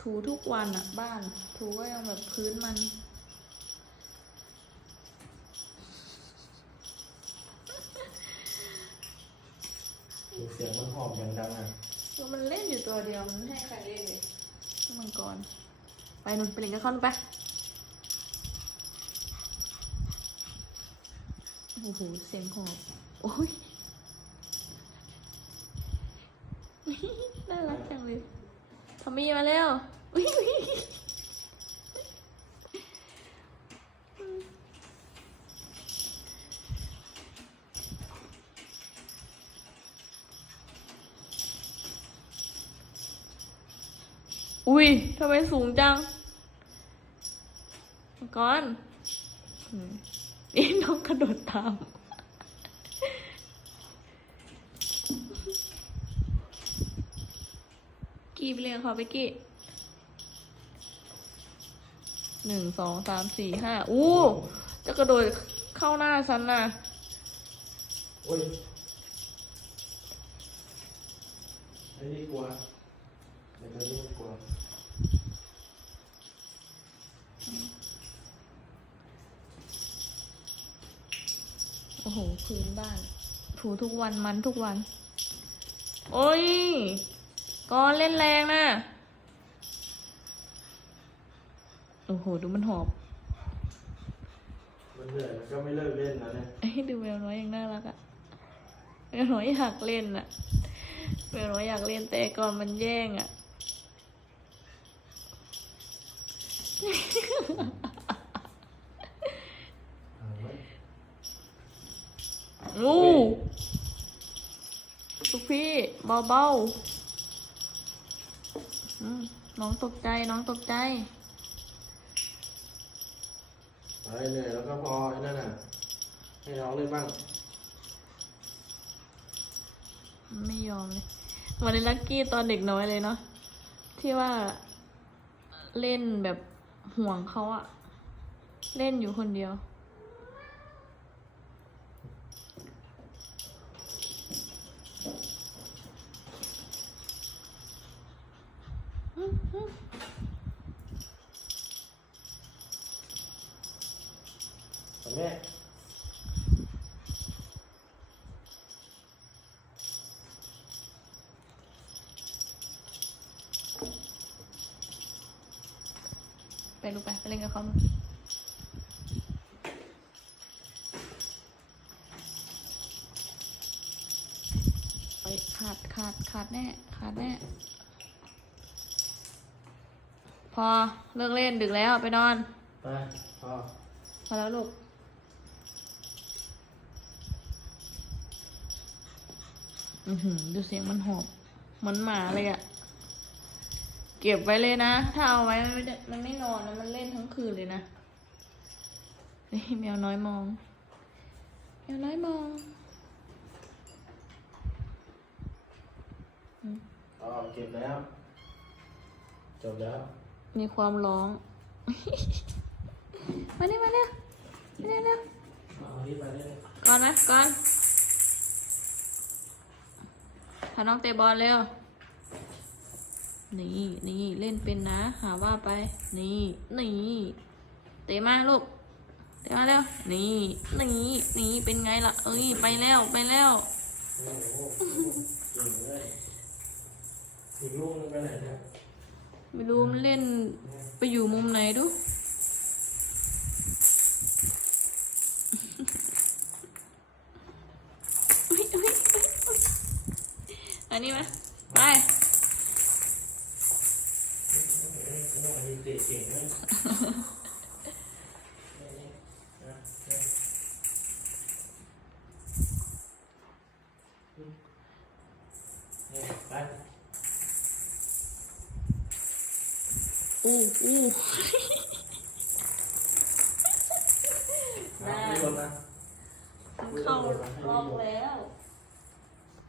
ถูทุกวันอะบ้าน ถูก็ยังแบบพื้นมัน เสียงมันหอบอย่างดังอะคือมันเล่นอยู่ตัวเดียว มันให้ใครเล่นเลยให้มังกร ไปนุ่นไปเล่นกับเขาหนุ่นไปโอ้โห เสียงหอบโอ้ย น่ารักจังเลย ทอมมี่มาเร็วอุ้ยทำไมสูงจังก่อนนี่น้องกระโดดตาม กี่ไปเรียงเขาไปกี่หนึ่งสองสามสี่ห้าอู้ จะกระโดดเข้าหน้าฉันนะโอ้ยไอ้นี่กลัวเดี๋ยวไอ้นี่กลัวโอ้โหพื้นบ้าน ถูทุกวันมันทุกวัน โอ้ย กอนเล่นแรงนะ โอ้โห ดูมันหอบ มันเหนื่อยมันก็ไม่เลิกเล่นนะเนี่ยเอ้ยดูแมวน้อยยังน่ารักอะแมวน้อยอยากเล่นอะแมวน้อยอยากเล่นแต่ก่อนมันแย่งอะเอาไว้งูลูกพี่เบาๆอืม น้องตกใจน้องตกใจ ไปเหนื่อยแล้วก็พอไอ้นั่นน่ะ ให้น้องเล่นบ้าง ไม่ยอมเลยวันนี้ลักกี้ตอนเด็กน้อยเลยเนาะที่ว่าเล่นแบบห่วงเขาอะเล่นอยู่คนเดียว แม่ไปลูกไปไปเล่นกับเขาไปขาดขาดขาดแน่ ขาดแน่ พอเลิกเล่นดึกแล้วไปนอน ไปพอพอแล้วลูกอือหือดูเสียงมันหอบเหมือนหมาเลยอะเก็บไว้เลยนะ ถ้าเอาไว้มันไม่ได้มันไม่นอนนะมันเล่นทั้งคืนเลยนะนี่แมวน้อยมองแมวน้อยมองอ๋อเก็บแล้ว จบแล้ว มีความร้อง มานี่มาเนี่ยมาเนี่ยเนี่ยเอาที่ไปได้เลยก่อนนะก่อนพาน้องเตะบอลเร็ว นี่นี่เล่นเป็นนะ หาว่าไป นี่นี่เตะมาลูก เตะมาเร็วนี่นี่นี่เป็นไงล่ะ เอ้ย ไปแล้ว ไปแล้วโอ้โหเก่งเลยอีกลูกนึงไปไหนเนี่ย ไม่รู้มันเล่นไปอยู่มุมไหนดุอันนี้มาไปไป อู้อู้เอาไม่โดนนะมันเข้ารอบแล้ว